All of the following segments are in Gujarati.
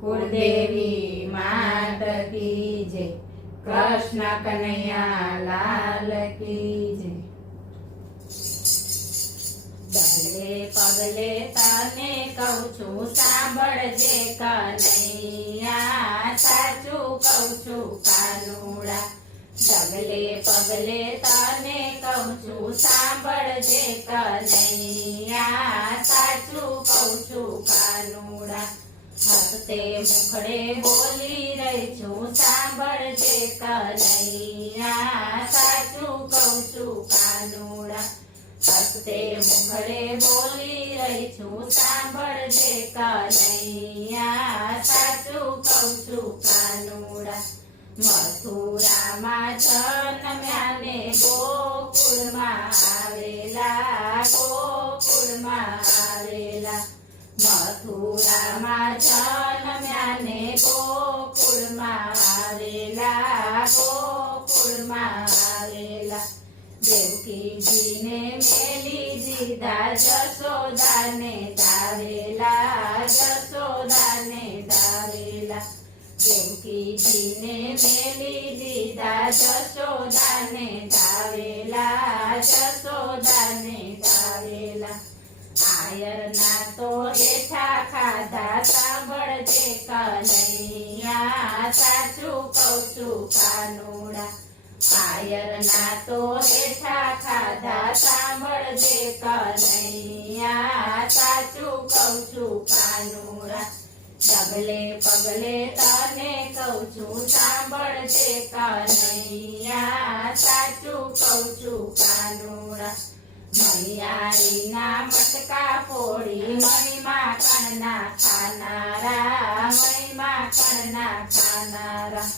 કુળદેવી માત કી જય, કૃષ્ણ કનૈયા લાલ કી જય। ડગલે પગલે તને કહું છું સાંભળજે કનૈયા, સાચું કહું છું કાનુડા। ડગલે પગલે તને કહું છું સાંભળજે કનૈયા, સાચું કહું છું કાનુડા। હસતે મુખડે બોલી રહી છું સાંભળજે કનૈયા, સાચું કહું છું કાનુડા। હસતે મુખડે બોલી રહી છું સાંભળજે કનૈયા, સાચું કહું છું કાનુડા। મથુરામાં જન્મ્યા ને ગોકુળમાં આવેલા, ગોકુળમાં આવેલા। મથુરામાં જન્મ્યા ને ગોકુળમાં આવેલા, ગોકુળમાં આવેલા। દેવકીજીને મેલી દીધા જશોદાને દાવેલા, જશોદાને દાવેલા। દેવકીજીને મેલી દીધા જશોદાને દાવેલા, જશોદાને દાવેલા। આયરના તો હેઠા ખાધા સાંભળજે કનૈયા, સાચું કહું છું કાનુડા। આયરના તો હેઠા ખાધા સાંભળજે કનૈયા, સાચું કહું છું કાનુડા। ડગલે પગલે તને કહું છું સાંભળજે કનૈયા, સાચું કહું છું કાનુડા। મૈયારીના મટકા ફોડી મણી કણના ખાનારા, મણી કણના ખાનારા।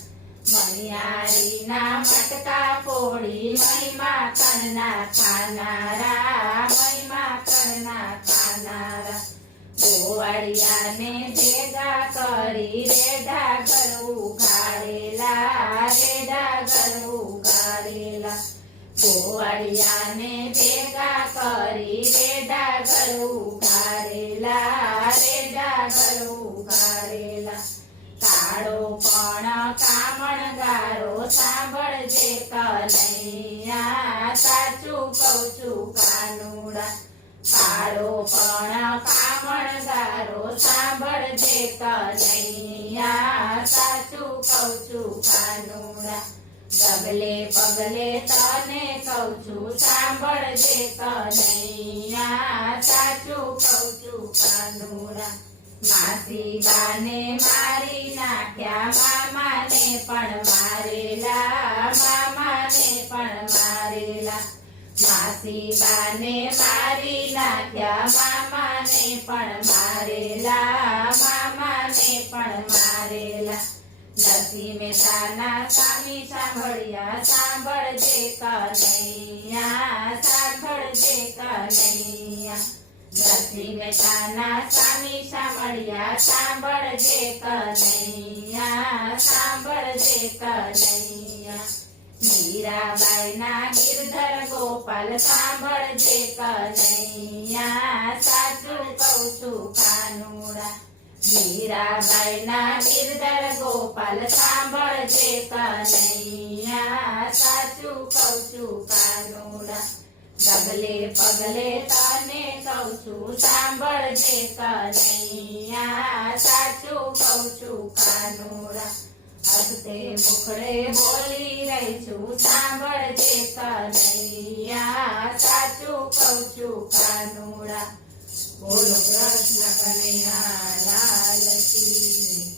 મૈયારીના મટકા ફોડી મણી કણના ખાનારા, મણી કણના ખાનારા। ગોવાળિયાને ભેગા કરી રેઢા ઘર ઉગાડેલા, રેઢા ઘર ઉગાડેલા। ગોવાળિયાને ભેગા કરી રેઢા ઘર ઉગાડેલા, રેઢા ઘર ઉગાડેલા। કાળો પણ કામણગારો સાંભળજે કનૈયા, સાચું કહું છું કાનુડા। કાળો પણ કામણગારો સાંભળજે કનૈયા, સાચું કહું છું કાનુડા। ડગલે પગલે તને કહું છું સાંભળજે કનૈયા, સાચું કહું છું કાનુડા। માસીબાને મારી નાખ્યા, મામાને પણ મારેલા, મામાને પણ મારેલા। માસીબાને મારી નાખ્યા, મામાને પણ મારેલા, મામાને પણ મારેલા। નરસિંહ મહેતાના સ્વામી સાંભળ્યા, સાંભળજે કનૈયા, સાંભળજે કનૈયા। નરસિંહ મહેતાના સ્વામી સાંભળ્યા, સાંભળજે કનૈયા, સાંભળજે કનૈયા। મીરાબાઈના ગિરધર ગોપાલ સાંભળજે કનૈયા, સાચું કહું છું કાનુડા। મીરાબાઈના ગિરધર ગોપાલ સાંભળજે કનૈયા, સાચું કહું છું કાનુડા। ડગલે પગલે તને કહું છું સાંભળજે કનૈયા, સાચું કહું છું કાનુડા। હસતે મુખડે બોલી રહી છું સાંભળજે કનૈયા, સાચું કહું છું કાનુડા। બોલો કૃષ્ણ કનૈયા લાલ કી જય।